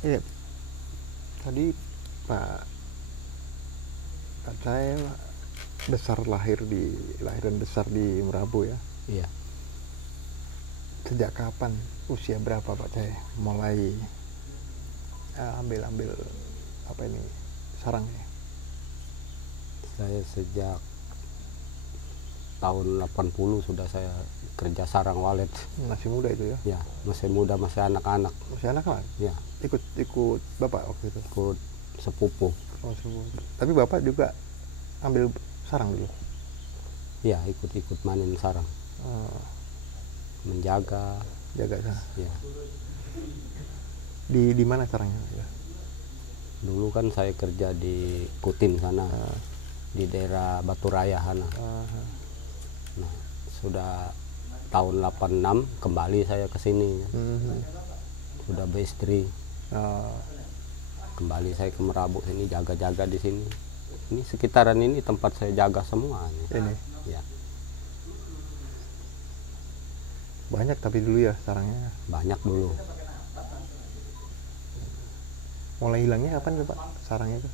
Iya, tadi Pak saya lahir dan besar di Merabu ya. Iya. Sejak kapan, usia berapa Pak Cahaya mulai ambil apa ini sarangnya? Saya sejak tahun 80 sudah saya kerja sarang walet. Masih muda itu ya? Ya, masih muda, masih anak-anak. Masih anak kan? Ya, Ikut Bapak waktu itu? ikut sepupu. Oh, tapi Bapak juga ambil sarang dulu? Ya, ikut-ikut manin sarang. Menjaga. Jaga sana? Ya. Di mana sarangnya? Ya. Dulu kan saya kerja di Kutin sana, di daerah Batu Raya sana. Nah, sudah tahun 86 kembali saya ke sini. Sudah beristri. Kembali saya ke Merabu sini, jaga-jaga di sini. Ini sekitaran ini tempat saya jaga semua. Ini? Ya. Banyak tapi dulu ya sarangnya? Banyak dulu. Mulai hilangnya kapan Pak sarangnya itu?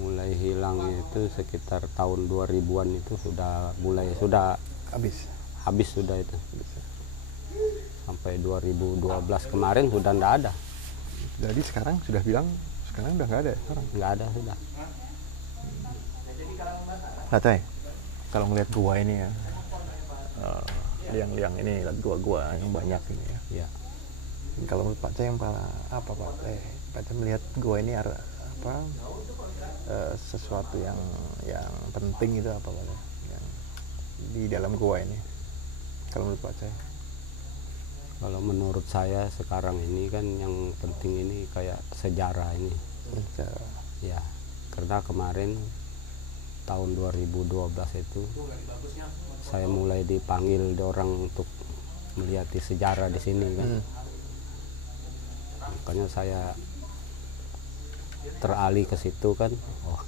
Mulai hilang itu sekitar tahun 2000-an itu sudah habis sudah itu. Sampai 2012 kemarin sudah enggak ada. Jadi sekarang sudah udah nggak ada sekarang? Nggak ada sudah. Nah, kalau ngeliat gua ini ya, liang ini gua yang banyak ini ya. Ya. Kalau menurut Pak Cahaya yang apa Pak? Pak Cahaya melihat gua ini sesuatu yang penting itu apa Pak? Yang di dalam gua ini. Kalau menurut Pak Cahaya? Kalau menurut saya sekarang ini kan yang penting ini kayak sejarah ini. Ya, karena kemarin tahun 2012 itu saya mulai dipanggil orang untuk melihat sejarah di sini kan. Makanya saya teralih ke situ kan. Oh,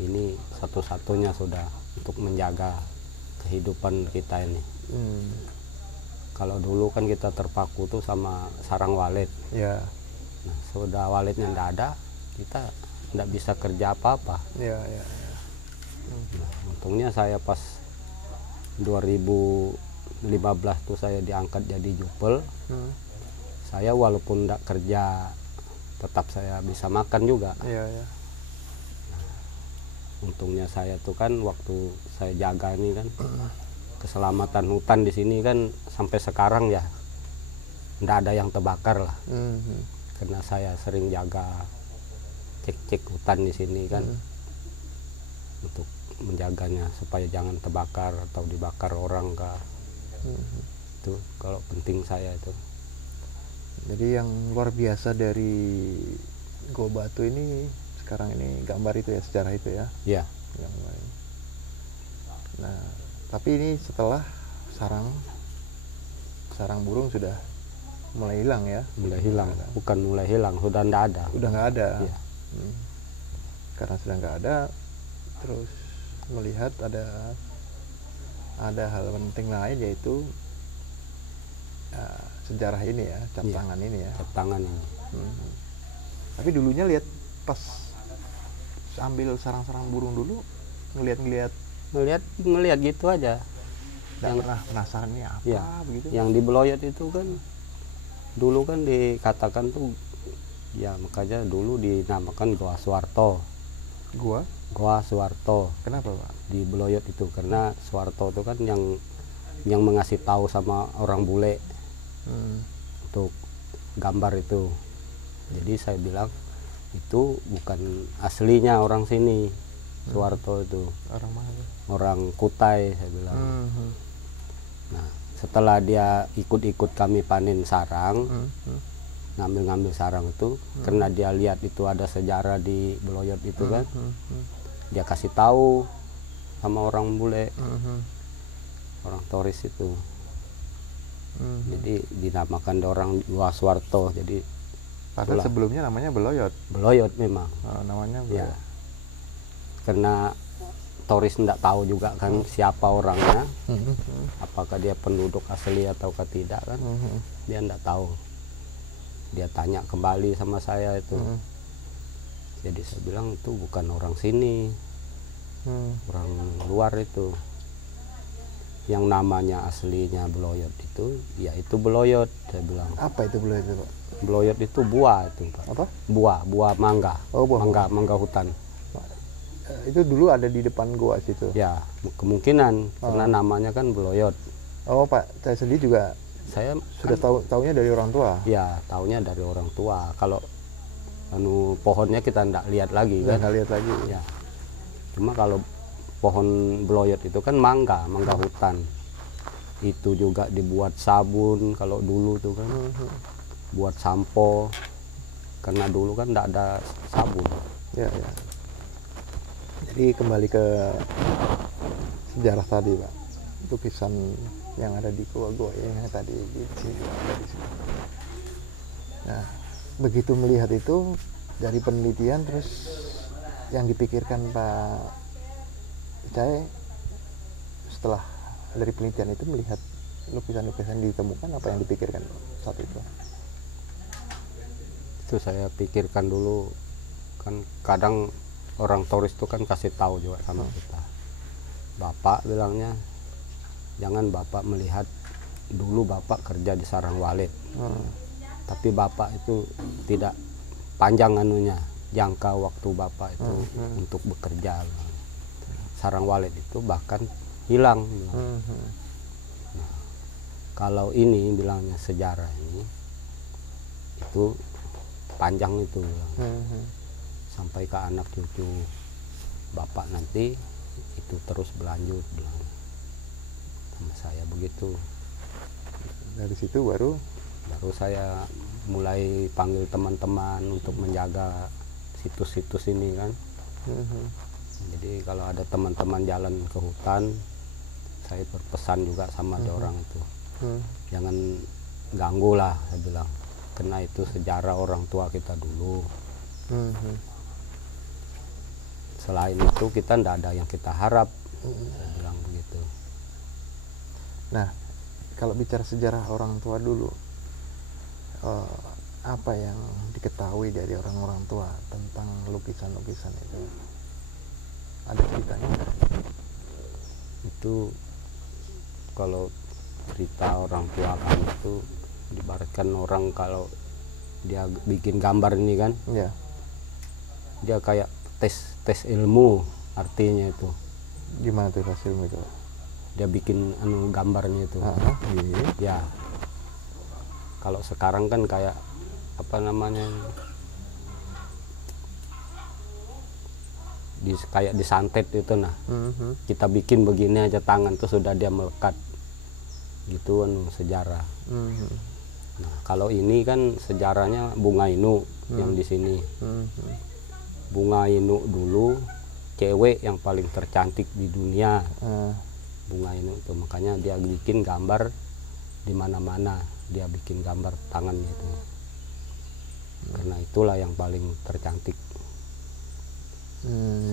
ini satu-satunya sudah untuk menjaga kehidupan kita ini. Kalau dulu kan kita terpaku tuh sama sarang walet. Ya. Nah, sudah waletnya ndak ada, kita ndak bisa kerja apa-apa. Ya. Nah, untungnya saya pas 2015 tuh saya diangkat jadi jupel. Saya walaupun ndak kerja, tetap saya bisa makan juga. Iya. Untungnya saya tuh kan waktu saya jaga ini kan, keselamatan hutan di sini kan sampai sekarang ya ndak ada yang terbakar lah. Karena saya sering jaga cek hutan di sini kan, untuk menjaganya supaya jangan terbakar atau dibakar orang kah. Itu kalau penting saya itu. Jadi yang luar biasa dari Gua Batu ini sekarang ini gambar itu ya, sejarah itu ya. Iya. Gambar ini. Nah, tapi ini setelah sarang burung sudah mulai hilang ya? Mulai hilang, bukan mulai hilang, sudah ndak ada. Udah nggak ada. Iya. Karena sudah nggak ada, terus melihat ada hal penting lain, yaitu sejarah ini ya, cap tangan ini ya. Cap tangan ini. Tapi dulunya lihat pas ambil sarang-sarang burung dulu, ngelihat gitu aja. nggak pernah penasaran ini apa Ya, begitu. yang di Beloyot itu kan dulu kan dikatakan tuh ya, makanya dulu dinamakan Goa Suwarto. Goa Suwarto. Kenapa Pak? Di Beloyot itu karena Suwarto itu kan yang mengasih tahu sama orang bule untuk gambar itu. Jadi saya bilang itu bukan aslinya orang sini. Suwarto itu Orang mana? orang Kutai, saya bilang. Nah, setelah dia ikut-ikut kami panen sarang, ngambil sarang itu, karena dia lihat itu ada sejarah di Beloyot itu kan, dia kasih tahu sama orang bule, orang Toris itu. Jadi dinamakan orang Goa Suwarto. Jadi padahal sebelumnya namanya Beloyot. Beloyot memang. Namanya Ya. Karena Toris tidak tahu juga kan siapa orangnya, apakah dia penduduk asli ataukah tidak kan, dia tidak tahu. Dia tanya kembali sama saya itu. Jadi saya bilang itu bukan orang sini, orang luar itu. Yang namanya aslinya Beloyot itu, ya itu Beloyot, saya bilang. Apa itu Beloyot itu, Pak? Beloyot itu buah itu, Pak. Apa? Buah mangga. Oh, buah mangga hutan. Itu dulu ada di depan goa situ. Ya, kemungkinan karena namanya kan Beloyot. Oh, Pak, saya sendiri juga Saya sudah taunya dari orang tua. Ya, taunya dari orang tua. Kalau pohonnya kita enggak lihat lagi kan. Nggak lihat lagi. Ya. Cuma kalau pohon Beloyot itu kan mangga hutan. Itu juga dibuat sabun kalau dulu tuh kan. Buat sampo. Karena dulu kan enggak ada sabun. Ya. Jadi kembali ke sejarah tadi, Pak. Lukisan yang ada di goa-goa yang tadi di sini. Nah, begitu melihat itu dari penelitian, terus yang dipikirkan Pak Cai setelah dari penelitian itu melihat lukisan-lukisan ditemukan, apa yang dipikirkan saat itu? Itu saya pikirkan dulu, kan kadang orang turis itu kan kasih tahu juga sama kita. Bapak bilangnya, jangan Bapak melihat dulu Bapak kerja di Sarang Walet. Tapi Bapak itu tidak panjang jangka waktu Bapak itu untuk bekerja. Sarang Walet itu bahkan hilang. Nah, kalau ini bilangnya sejarah ini itu panjang itu, sampai ke anak cucu Bapak nanti itu terus berlanjut, bilang sama saya begitu. Dari situ baru saya mulai panggil teman-teman untuk menjaga situs-situs ini kan. Jadi kalau ada teman-teman jalan ke hutan, saya berpesan juga sama orang itu, jangan ganggu lah, saya bilang, karena itu sejarah orang tua kita dulu. Selain itu kita tidak ada yang kita harap, saya bilang begitu. Nah, kalau bicara sejarah orang tua dulu, apa yang diketahui dari orang-orang tua tentang lukisan-lukisan itu? Ada ceritanya nggak? Itu kalau cerita orang tua kami itu diibaratkan orang kalau dia bikin gambar ini kan, dia kayak tes ilmu, artinya itu. Gimana tuh tes ilmu itu? Dia bikin gambarnya itu. Ya, kalau sekarang kan kayak apa namanya, kayak disantet itu. Nah, kita bikin begini aja tangan tuh sudah dia melekat gitu sejarah. Nah, kalau ini kan sejarahnya Bunga Inu yang di sini. Bunga Inu dulu cewek yang paling tercantik di dunia. Bunga Inu itu, makanya dia bikin gambar di mana-mana, dia bikin gambar tangannya itu. Karena itulah yang paling tercantik.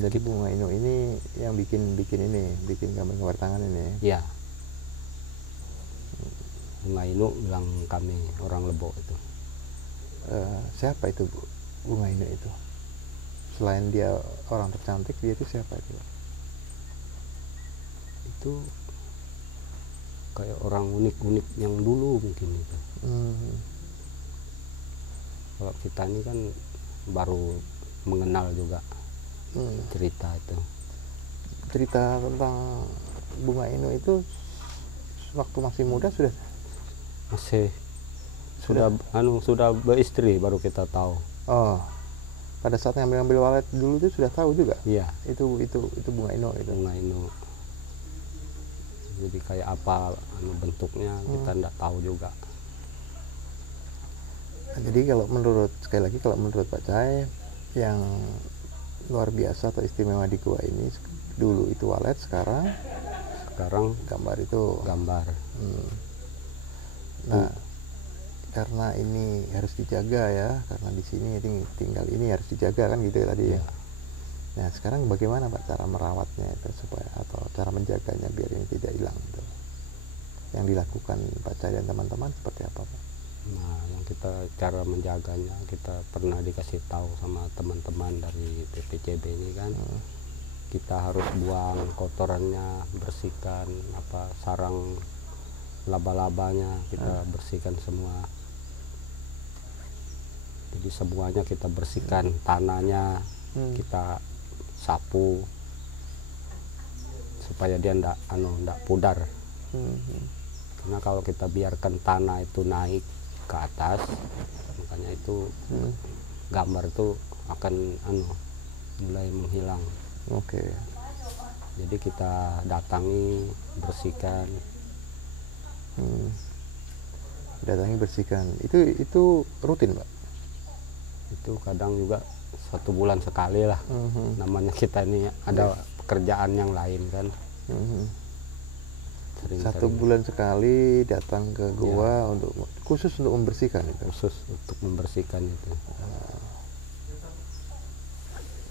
Jadi Bunga Inu ini yang bikin gambar tangan ini. Ya. Bunga Inu bilang kami orang Lebo itu. Siapa itu Bunga Inu itu? Selain dia orang tercantik, dia itu siapa itu? Itu kayak orang unik-unik yang dulu mungkin itu. Kalau kita ini kan baru mengenal juga cerita itu. Cerita tentang Bunga Inu itu waktu masih muda sudah beristri baru kita tahu. Oh, pada saat ngambil walet dulu itu sudah tahu juga? Iya. Itu Bunga Inu itu. Bunga Inu. Jadi kayak apa bentuknya kita tidak tahu juga. Jadi kalau menurut Pak Cai, yang luar biasa atau istimewa di gua ini dulu itu walet, sekarang gambar itu. Nah, karena ini harus dijaga ya, karena di sini tinggal ini harus dijaga kan gitu ya tadi ya. Nah, sekarang bagaimana Pak cara merawatnya itu supaya, atau cara menjaganya biar ini tidak hilang gitu? Yang dilakukan Pak Cai dan teman-teman seperti apa Pak? Nah, yang kita cara menjaganya kita pernah dikasih tahu sama teman-teman dari PPCB ini kan, kita harus buang kotorannya, bersihkan apa sarang laba-labanya, kita bersihkan semua. Jadi semuanya kita bersihkan, tanahnya kita sapu supaya dia ndak pudar. Karena kalau kita biarkan tanah itu naik ke atas, makanya itu gambar itu akan mulai menghilang. Oke. Jadi kita datangi, bersihkan. Datangi, bersihkan. Itu rutin, Pak? Itu kadang juga 1 bulan sekali lah. Namanya kita ini ada pekerjaan yang lain kan. Sering 1 bulan sekali datang ke gua khusus untuk membersihkan itu. Khusus untuk membersihkan itu.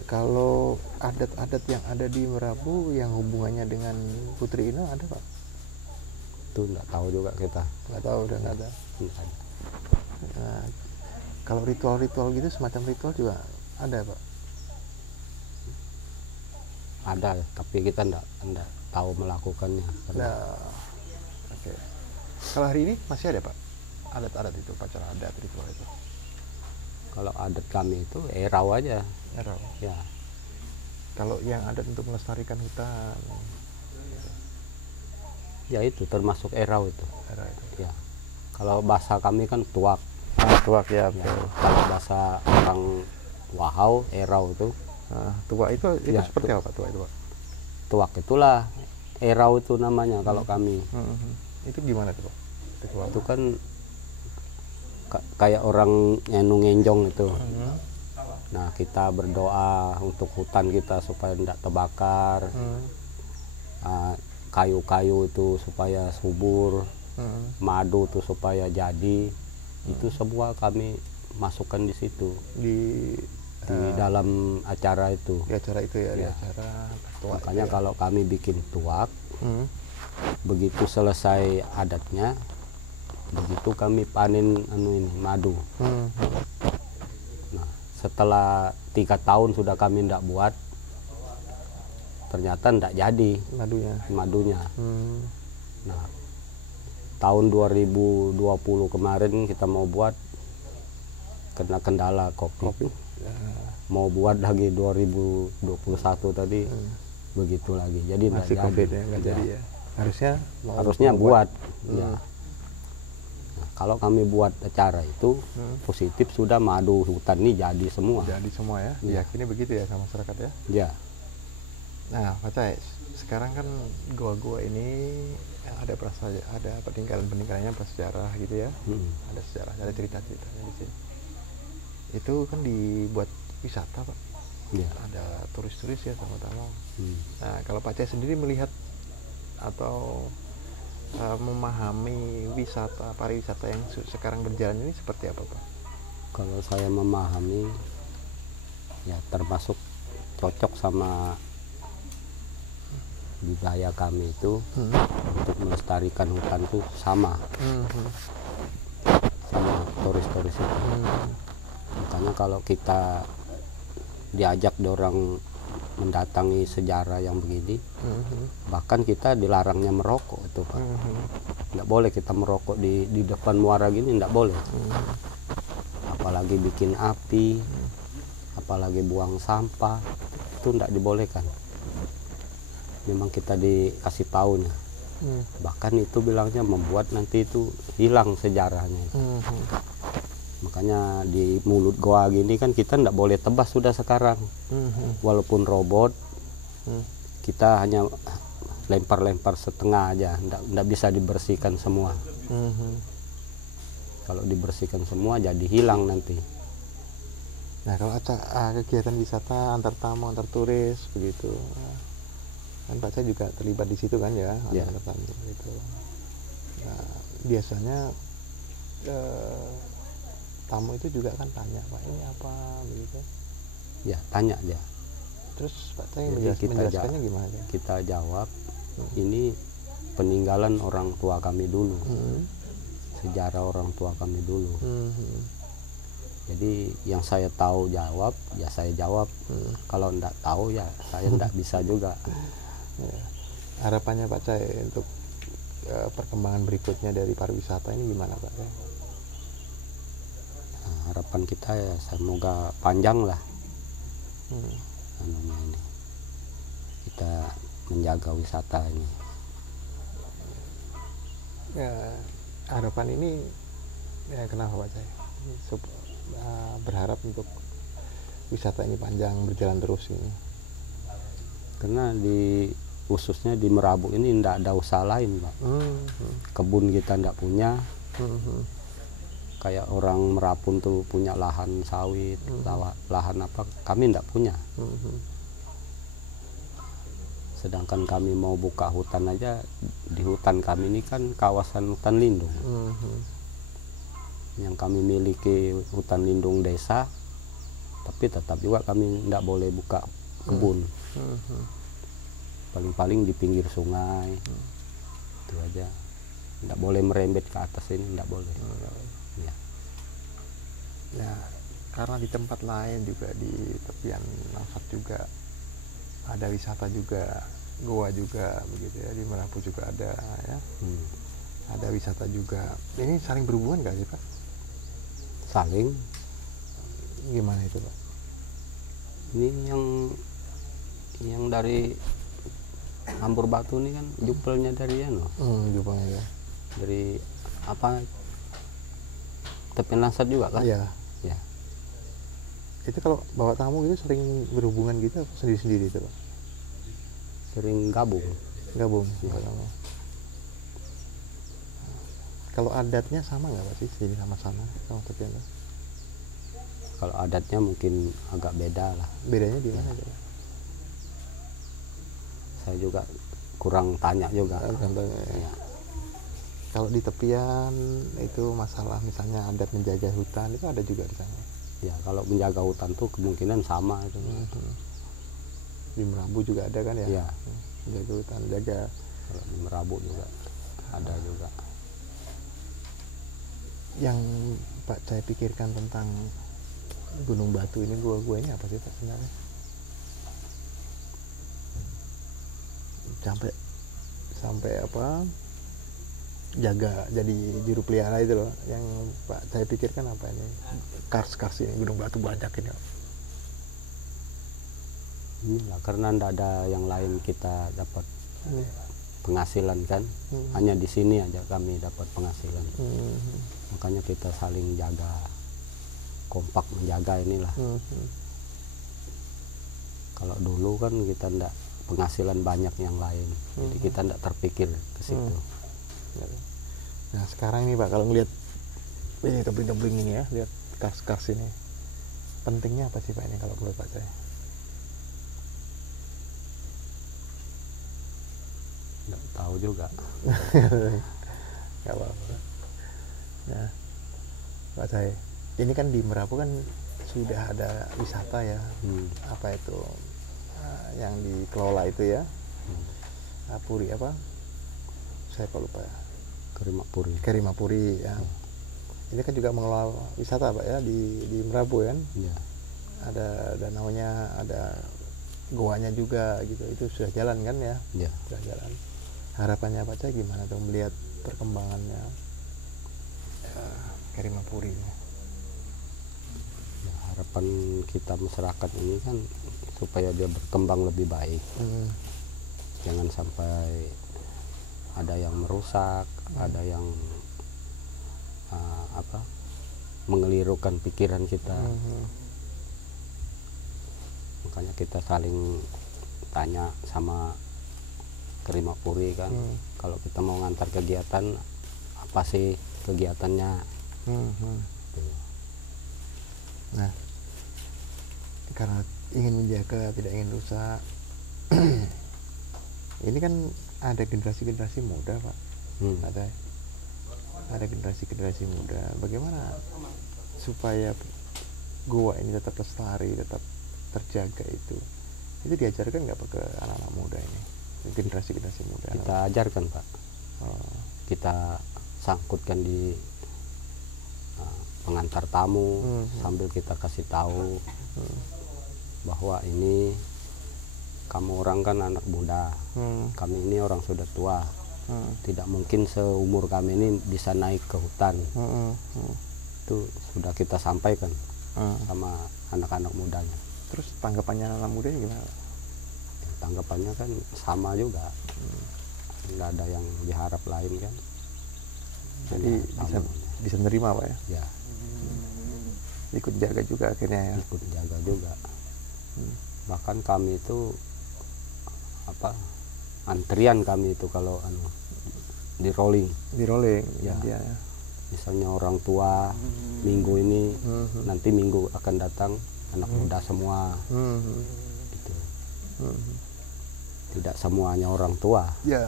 Kalau adat-adat yang ada di Merabu yang hubungannya dengan Putri Ina ada, Pak? Itu nggak tahu juga kita. Nggak tahu, udah nggak ada. Nah, kalau ritual-ritual gitu, semacam ritual juga ada, Pak? Ada, tapi kita nggak tahu melakukannya. Nah, oke. Kalau hari ini masih ada, Pak, adat-adat itu, upacara adat, ritual itu? Kalau adat kami itu erau aja. Erau. Ya. Kalau yang adat untuk melestarikan hutan? Ya itu termasuk erau itu. Erau itu. Ya. Kalau bahasa kami kan tuak. Tuak ya. Kalau bahasa orang Wahau erau itu. Tuak itu ya, seperti apa, Tuak itu, Pak? Tuak itulah erau itu namanya kalau kami. Itu gimana tuh, Pak? Itu kan kayak orang ngenjong itu. Nah, kita berdoa untuk hutan kita supaya tidak terbakar. Kayu-kayu itu supaya subur. Madu itu supaya jadi. Itu semua kami masukkan di situ. Di dalam acara itu. Di acara itu ya, di acara tuak. Makanya kalau kami bikin tuak, begitu selesai adatnya, begitu kami panen madu. Nah, setelah 3 tahun sudah kami tidak buat, ternyata tidak jadi madunya. Nah, tahun 2020 kemarin kita mau buat, kena kendala COVID. Mau buat lagi 2021 tadi begitu lagi, jadi masih COVID ya, nggak jadi ya. Harusnya buat. Ya. Nah, kalau kami buat acara itu positif, sudah madu hutan ini jadi semua. Jadi semua ya, diyakini begitu ya sama masyarakat ya. Ya. Nah, Pak Cai, sekarang kan gua-gua ini ada peninggalan-peninggalannya prasejarah gitu ya. Ada sejarah, ada cerita-ceritanya di sini. Itu kan dibuat wisata, Pak. Ya. Ada turis-turis ya sama-sama. Nah, kalau Pak Cai sendiri melihat atau memahami pariwisata yang sekarang berjalan ini seperti apa, Pak? Kalau saya memahami, ya termasuk cocok sama budaya kami itu untuk melestarikan hutan itu sama turis-turis itu. Makanya kalau kita diajak dorang mendatangi sejarah yang begini, bahkan kita dilarangnya merokok itu, Pak. Nggak boleh kita merokok di depan muara gini, nggak boleh. Apalagi bikin api, apalagi buang sampah, itu nggak dibolehkan. Memang kita dikasih tahunya. Bahkan itu bilangnya membuat nanti itu hilang sejarahnya. Makanya di mulut goa gini kan kita nggak boleh tebas sudah sekarang. Walaupun robot, kita hanya lempar-lempar setengah aja, nggak bisa dibersihkan semua. Kalau dibersihkan semua jadi hilang nanti. Nah, kalau kegiatan wisata antar tamu, antar turis begitu, kan Pak saya juga terlibat di situ kan ya, antar tamu gitu. Nah, biasanya tamu itu juga kan tanya, Pak ini apa begitu? Ya, tanya dia. Terus Pak saya menjelaskannya gimana? Kita jawab, ini peninggalan orang tua kami dulu. sejarah orang tua kami dulu. Jadi yang saya tahu jawab, ya saya jawab. Kalau enggak tahu ya saya enggak bisa juga. Ya. Harapannya Pak Cai untuk perkembangan berikutnya dari pariwisata ini gimana Pak? Nah, harapan kita ya semoga panjang lah. Anunya ini. Kita menjaga wisata ini. Ya, harapan ini ya kenapa Pak Cai? Berharap untuk wisata ini panjang berjalan terus ini. Karena khususnya di Merabu ini tidak ada usaha lain Pak. Kebun kita tidak punya. Kayak orang Merapun tuh punya lahan sawit, lahan apa, kami tidak punya. Sedangkan kami mau buka hutan aja, di hutan kami ini kan kawasan hutan lindung. Yang kami miliki hutan lindung desa, tapi tetap juga kami tidak boleh buka kebun. Paling-paling di pinggir sungai, itu aja. Tidak boleh merembet ke atas ini, tidak boleh. Ya. Ya, karena di tempat lain juga di tepian Nafat juga ada wisata juga, goa juga begitu ya, di Merapu juga ada ya. Ada wisata juga. Ini saling berhubungan nggak sih Pak? Saling. Gimana itu Pak? Ini yang dari Hambur Batu ini kan jupelnya dari Jupelnya ya. Dari apa? Tepian Lansat juga kan? Iya. Ya. Itu kalau bawa tamu gitu sering berhubungan gitu apa sendiri-sendiri itu Pak? Sering gabung. Gabung. Ya. Kalau adatnya sama nggak Pak sih sini sama sana sama tepian? Kalau adatnya mungkin agak beda lah. Bedanya di mana Pak? Saya juga kurang tanya juga. Ya. Kalau di tepian itu masalah misalnya adat menjaga hutan itu ada juga di sana. Ya kalau menjaga hutan tuh kemungkinan sama itu. Di Merabu juga ada kan ya? Ya. Menjaga hutan, jaga. Kalau di Merabu juga ada juga. Yang Pak saya pikirkan tentang Gunung Batu ini, gua-guanya apa sih Pak sebenarnya? Sampai apa jaga jadi juru pelihara itu loh yang Pak saya pikirkan apa ini kars ini Gunung Batu banyak ini. Inilah karena tidak ada yang lain kita dapat penghasilan kan, hanya di sini aja kami dapat penghasilan. Makanya kita saling jaga, kompak menjaga inilah. Kalau dulu kan kita tidak penghasilan banyak yang lain, jadi kita tidak terpikir ke situ. Nah sekarang ini Pak kalau ngelihat ini tebing-tebing ini ya, lihat kars ini, pentingnya apa sih Pak ini kalau menurut Pak saya? Nggak tahu juga. Nggak apa-apa. Nah Pak saya, ini kan di Merapu kan sudah ada wisata ya, apa itu yang dikelola itu ya, Puri apa? Saya lupa ya. Kerimapuri ya. Ini kan juga mengelola wisata Pak ya di Merapu kan. Ya. Ada danaunya, ada goanya juga gitu. Itu sudah jalan kan ya? Ya. Sudah jalan. Harapannya Pak Cai gimana tuh melihat perkembangannya Kerimapuri? Ya, harapan kita masyarakat ini kan supaya dia berkembang lebih baik. Jangan sampai ada yang merusak, ada yang mengelirukan pikiran kita. Makanya kita saling tanya sama Kerimapuri kan, kalau kita mau ngantar kegiatan apa sih kegiatannya. Nah karena ingin menjaga, tidak ingin rusak, ini kan ada generasi muda Pak. Ada generasi muda. Bagaimana supaya goa ini tetap lestari, tetap terjaga itu diajarkan nggak Pak ke anak-anak muda ini, generasi muda? Kita ajarkan Pak. Kita sangkutkan di pengantar tamu, sambil kita kasih tahu bahwa ini kamu orang kan anak muda, kami ini orang sudah tua, tidak mungkin seumur kami ini bisa naik ke hutan. Itu sudah kita sampaikan sama anak-anak mudanya. Terus tanggapannya anak mudanya gimana? Tanggapannya kan sama juga, nggak ada yang diharap lain kan. Jadi bisa nerima Pak ya? Ya. Ikut jaga juga akhirnya ya? Ikut jaga juga. Bahkan kami itu antrian kami itu kalau di rolling. Di rolling ya. Ya. Misalnya orang tua minggu ini, nanti minggu akan datang anak muda semua. Gitu. Tidak semuanya orang tua. Ya.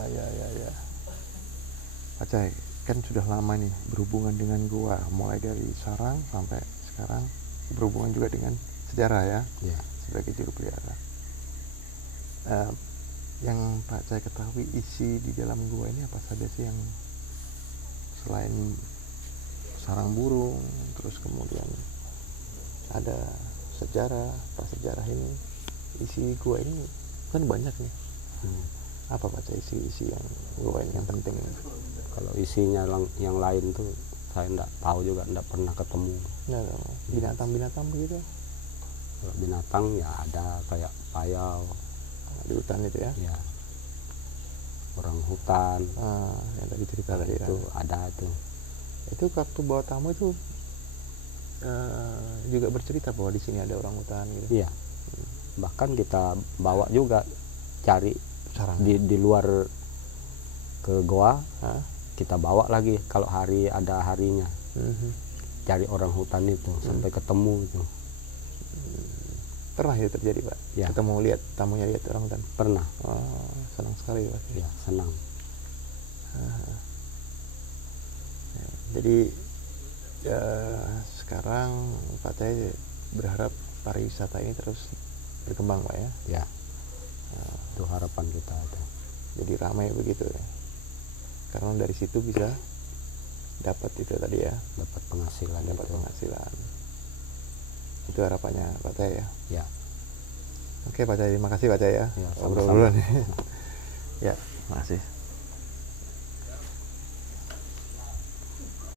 Pak Cai, kan sudah lama nih berhubungan dengan gua, mulai dari sarang sampai sekarang berhubungan juga dengan sejarah ya, sebagai juru pelihara. Yang Pak Cai ketahui isi di dalam gua ini apa saja sih, yang selain sarang burung, terus kemudian ada sejarah, prasejarah ini, isi gua ini kan banyak nih. Apa Pak Cai isi yang gua ini yang penting? Kalau isinya yang lain tuh saya enggak tahu juga, enggak pernah ketemu. Binatang-binatang begitu? Kalau binatang ya ada kayak payau di hutan itu ya? Ya. Orang hutan. Yang tadi cerita tadi itu ya? Ada tuh. Itu waktu bawa tamu itu juga bercerita bahwa di sini ada orang hutan gitu? Iya. Bahkan kita bawa juga cari sarang di luar ke goa. Kita bawa lagi kalau ada harinya. Cari orang hutan itu sampai ketemu itu. Pernah itu terjadi Pak? Ya. Ketemu, tamunya lihat orang hutan? Pernah. Senang sekali Pak. Ya, senang. Jadi sekarang Pak Cai berharap pariwisata ini terus berkembang Pak ya? Ya. Itu harapan kita itu. Jadi ramai begitu ya? Karena dari situ bisa dapat itu tadi ya? Dapat penghasilan. Itu harapannya Pak Cai ya? Ya. Oke Pak Cai, terima kasih Pak Cai ya. Ya, sama-sama. Ya, terima kasih.